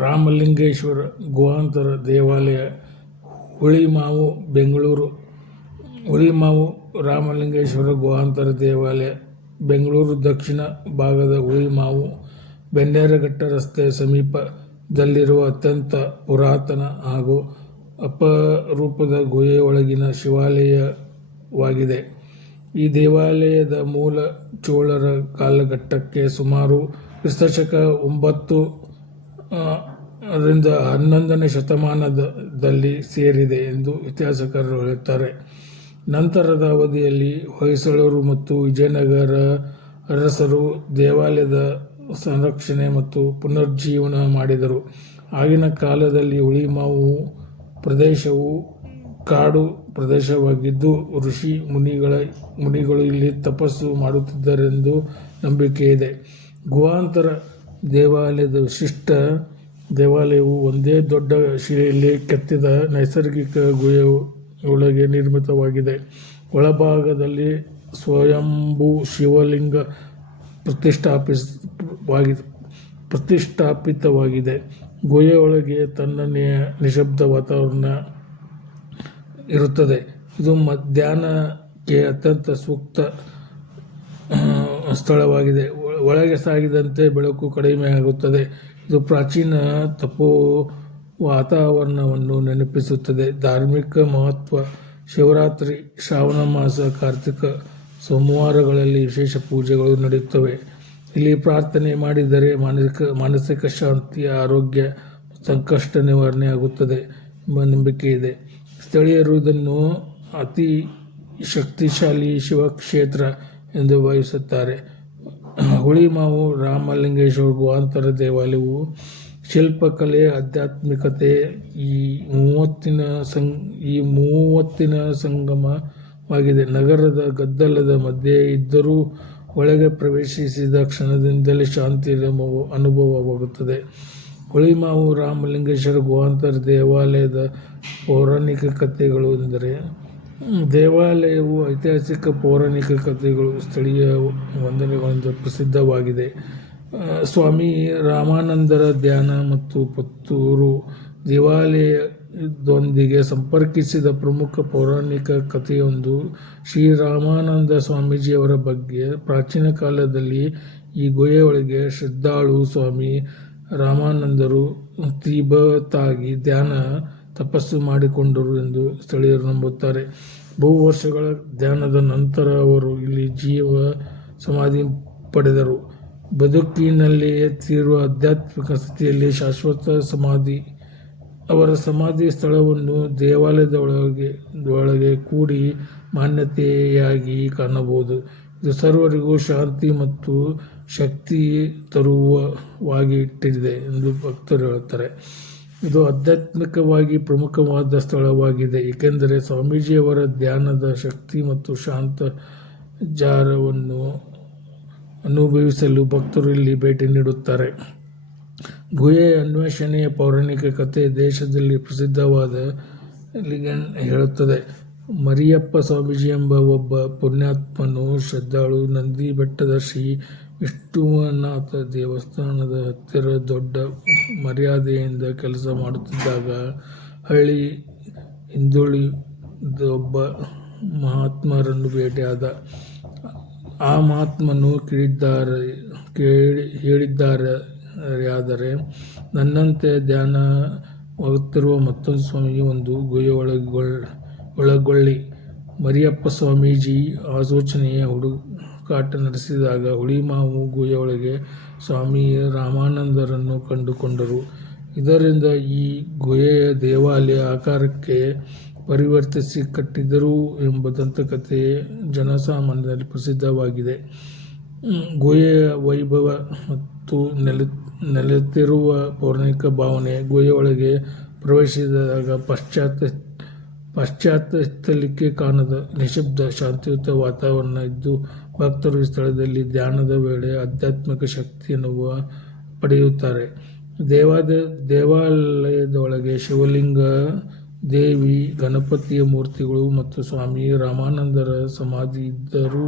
ರಾಮಲಿಂಗೇಶ್ವರ ಗುಹಾಂತರ ದೇವಾಲಯ, ಹುಳಿಮಾವು, ಬೆಂಗಳೂರು. ಹುಳಿಮಾವು ರಾಮಲಿಂಗೇಶ್ವರ ಗುಹಾಂತರ ದೇವಾಲಯ ಬೆಂಗಳೂರು ದಕ್ಷಿಣ ಭಾಗದ ಹುಳಿಮಾವು ಬೆಣ್ಣೆರಘಟ್ಟ ರಸ್ತೆ ಸಮೀಪದಲ್ಲಿರುವ ಅತ್ಯಂತ ಪುರಾತನ ಹಾಗೂ ಅಪರೂಪದ ಗುಹೆಯೊಳಗಿನ ಶಿವಾಲಯವಾಗಿದೆ. ಈ ದೇವಾಲಯದ ಮೂಲ ಚೋಳರ ಕಾಲಘಟ್ಟಕ್ಕೆ ಸುಮಾರು ಕ್ರಿ.ಶ. 9 ರಿಂದ 11ನೇ ಶತಮಾನದಲ್ಲಿ ಸೇರಿದೆ ಎಂದು ಇತಿಹಾಸಕಾರರು ಹೇಳುತ್ತಾರೆ. ನಂತರದ ಅವಧಿಯಲ್ಲಿ ಹೊಯ್ಸಳರು ಮತ್ತು ವಿಜಯನಗರ ಅರಸರು ದೇವಾಲಯದ ಸಂರಕ್ಷಣೆ ಮತ್ತು ಪುನರುಜ್ಜೀವನ ಮಾಡಿದರು. ಆಗಿನ ಕಾಲದಲ್ಲಿ ಹುಳಿಮಾವು ಪ್ರದೇಶವು ಕಾಡು ಪ್ರದೇಶವಾಗಿದ್ದು ಋಷಿ ಮುನಿಗಳು ಇಲ್ಲಿ ತಪಸ್ಸು ಮಾಡುತ್ತಿದ್ದರೆಂದು ನಂಬಿಕೆಯಿದೆ. ಗುಹಾಂತರ ದೇವಾಲಯದ ವಿಶಿಷ್ಟ ದೇವಾಲಯವು ಒಂದೇ ದೊಡ್ಡ ಶಿಲೆಯಲ್ಲಿ ಕೆತ್ತಿದ ನೈಸರ್ಗಿಕ ಗುಹೆಯೊಳಗೆ ನಿರ್ಮಿತವಾಗಿದೆ. ಒಳಭಾಗದಲ್ಲಿ ಸ್ವಯಂಭೂ ಶಿವಲಿಂಗ ಪ್ರತಿಷ್ಠಾಪಿತವಾಗಿದೆ. ಗುಹೆಯೊಳಗೆ ತಣ್ಣನೆಯ ನಿಶ್ಶಬ್ದ ವಾತಾವರಣ ಇರುತ್ತದೆ. ಇದು ಧ್ಯಾನಕ್ಕೆ ಅತ್ಯಂತ ಸೂಕ್ತ ಸ್ಥಳವಾಗಿದೆ. ಒಳಗೆ ಸಾಗಿದಂತೆ ಬೆಳಕು ಕಡಿಮೆಯಾಗುತ್ತದೆ. ಇದು ಪ್ರಾಚೀನ ತಪೋ ವಾತಾವರಣವನ್ನು ನೆನಪಿಸುತ್ತದೆ. ಧಾರ್ಮಿಕ ಮಹತ್ವ: ಶಿವರಾತ್ರಿ, ಶ್ರಾವಣ ಮಾಸ, ಕಾರ್ತಿಕ ಸೋಮವಾರಗಳಲ್ಲಿ ವಿಶೇಷ ಪೂಜೆಗಳು ನಡೆಯುತ್ತವೆ. ಇಲ್ಲಿ ಪ್ರಾರ್ಥನೆ ಮಾಡಿದರೆ ಮಾನಸಿಕ ಶಾಂತಿ, ಆರೋಗ್ಯ, ಸಂಕಷ್ಟ ನಿವಾರಣೆ ಆಗುತ್ತದೆ ಎಂಬ ನಂಬಿಕೆಯಿದೆ. ಸ್ಥಳೀಯರು ಇದನ್ನು ಅತಿ ಶಕ್ತಿಶಾಲಿ ಶಿವಕ್ಷೇತ್ರ ಎಂದು ಭಾವಿಸುತ್ತಾರೆ. ಹುಳಿಮಾವು ರಾಮಲಿಂಗೇಶ್ವರ ಗುಹಾಂತರ ದೇವಾಲಯವು ಶಿಲ್ಪಕಲೆ, ಆಧ್ಯಾತ್ಮಿಕತೆ ಈ ಮೂವತ್ತಿನ ಸಂಗಮವಾಗಿದೆ. ನಗರದ ಗದ್ದಲದ ಮಧ್ಯೆ ಇದ್ದರೂ ಒಳಗೆ ಪ್ರವೇಶಿಸಿದ ಕ್ಷಣದಿಂದಲೇ ಶಾಂತಿ ಅನುಭವವಾಗುತ್ತದೆ. ಹುಳಿಮಾವು ರಾಮಲಿಂಗೇಶ್ವರ ಗುಹಾಂತರ ದೇವಾಲಯದ ಪೌರಾಣಿಕ ಕಥೆಗಳು ಎಂದರೆ, ದೇವಾಲಯವು ಐತಿಹಾಸಿಕ ಪೌರಾಣಿಕ ಕಥೆಗಳು, ಸ್ಥಳೀಯ ವಂದನೆಗಳಿಂದ ಪ್ರಸಿದ್ಧವಾಗಿದೆ. ಸ್ವಾಮಿ ರಾಮಾನಂದರ ಧ್ಯಾನ ಮತ್ತು ಪುತ್ತೂರು ದೇವಾಲಯದೊಂದಿಗೆ ಸಂಪರ್ಕಿಸಿದ ಪ್ರಮುಖ ಪೌರಾಣಿಕ ಕಥೆಯೊಂದು ಶ್ರೀರಾಮಾನಂದ ಸ್ವಾಮೀಜಿಯವರ ಬಗ್ಗೆ. ಪ್ರಾಚೀನ ಕಾಲದಲ್ಲಿ ಈ ಗುಹೆಯೊಳಗೆ ಶ್ರದ್ಧಾಳು ಸ್ವಾಮಿ ರಾಮಾನಂದರು ತೀವ್ರತಾಗಿ ಧ್ಯಾನ ತಪಸ್ಸು ಮಾಡಿಕೊಂಡರು ಎಂದು ಸ್ಥಳೀಯರು ನಂಬುತ್ತಾರೆ. ಬಹು ವರ್ಷಗಳ ಧ್ಯಾನದ ನಂತರ ಅವರು ಇಲ್ಲಿ ಜೀವ ಸಮಾಧಿ ಪಡೆದರು. ಬದುಕಿನಲ್ಲಿಯೇ ತೀವ್ರ ಆಧ್ಯಾತ್ಮಿಕ ಸ್ಥಿತಿಯಲ್ಲಿ ಶಾಶ್ವತ ಸಮಾಧಿ. ಅವರ ಸಮಾಧಿ ಸ್ಥಳವನ್ನು ದೇವಾಲಯದ ಒಳಗೆ ಕೂಡಿ ಮಾನ್ಯತೆಯಾಗಿ ಕಾಣಬಹುದು. ಇದು ಸರ್ವರಿಗೂ ಶಾಂತಿ ಮತ್ತು ಶಕ್ತಿ ತರುವವಾಗಿಟ್ಟಿದೆ ಎಂದು ಭಕ್ತರು ಹೇಳುತ್ತಾರೆ. ಇದು ಆಧ್ಯಾತ್ಮಿಕವಾಗಿ ಪ್ರಮುಖವಾದ ಸ್ಥಳವಾಗಿದೆ, ಏಕೆಂದರೆ ಸ್ವಾಮೀಜಿಯವರ ಧ್ಯಾನದ ಶಕ್ತಿ ಮತ್ತು ಶಾಂತಜಾರವನ್ನು ಅನುಭವಿಸಲು ಭಕ್ತರು ಇಲ್ಲಿ ಭೇಟಿ ನೀಡುತ್ತಾರೆ. ಗುಹೆಯ ಅನ್ವೇಷಣೆಯ ಪೌರಾಣಿಕ ಕಥೆ ದೇಶದಲ್ಲಿ ಪ್ರಸಿದ್ಧವಾದ ಲಿಗೆಂಡ್ ಹೇಳುತ್ತದೆ. ಮರಿಯಪ್ಪ ಸ್ವಾಮೀಜಿ ಎಂಬ ಒಬ್ಬ ಪುಣ್ಯಾತ್ಮನು ಶ್ರದ್ಧಾಳು ನಂದಿ ಬೆಟ್ಟದ ಶ್ರೀ ವಿಷ್ಣುವನಾಥ ದೇವಸ್ಥಾನದ ಹತ್ತಿರ ದೊಡ್ಡ ಮರ್ಯಾದೆಯಿಂದ ಕೆಲಸ ಮಾಡುತ್ತಿದ್ದಾಗ ಹಳ್ಳಿ ಹಿಂದುಳಿದ ಒಬ್ಬ ಮಹಾತ್ಮರನ್ನು ಭೇಟಿಯಾದ. ಆ ಮಹಾತ್ಮನು ಹೇಳಿದ್ದಾರೆಯಾದರೆ, ನನ್ನಂತೆ ಧ್ಯಾನವಾಗುತ್ತಿರುವ ಮತ್ತೊಂದು ಸ್ವಾಮೀಜಿ ಒಂದು ಗುಹೆಯೊಳಗೊಳ್ಳಿ. ಮರಿಯಪ್ಪ ಸ್ವಾಮೀಜಿ ಆಲೋಚನೆಯ ಹುಡುಕಾಟ ನಡೆಸಿದಾಗ ಹುಳಿಮಾವು ಗುಹೆಯೊಳಗೆ ಸ್ವಾಮಿ ರಾಮಾನಂದರನ್ನು ಕಂಡುಕೊಂಡರು. ಇದರಿಂದ ಈ ಗುಹೆಯ ದೇವಾಲಯ ಆಕಾರಕ್ಕೆ ಪರಿವರ್ತಿಸಿ ಕಟ್ಟಿದರು ಎಂಬ ದಂತಕಥೆ ಜನಸಾಮಾನ್ಯರಲ್ಲಿ ಪ್ರಸಿದ್ಧವಾಗಿದೆ. ಗುಹೆಯ ವೈಭವ ಮತ್ತು ನೆಲೆತಿರುವ ಪೌರಾಣಿಕ ಭಾವನೆ: ಗುಹೆಯೊಳಗೆ ಪ್ರವೇಶಿಸಿದಾಗ ಪಾಶ್ಚಾತ್ಯಕ್ಕೆ ಕಾಣದ ನಿಶ್ಶಬ್ದ, ಶಾಂತಿಯುತ ವಾತಾವರಣ ಇದ್ದು ಭಕ್ತರು ಈ ಸ್ಥಳದಲ್ಲಿ ಧ್ಯಾನದ ವೇಳೆ ಆಧ್ಯಾತ್ಮಿಕ ಶಕ್ತಿಯನ್ನು ಪಡೆಯುತ್ತಾರೆ. ದೇವಾಲಯದೊಳಗೆ ಶಿವಲಿಂಗ, ದೇವಿ, ಗಣಪತಿಯ ಮೂರ್ತಿಗಳು ಮತ್ತು ಸ್ವಾಮಿ ರಾಮಾನಂದರ ಸಮಾಧಿ ಇದ್ದರೂ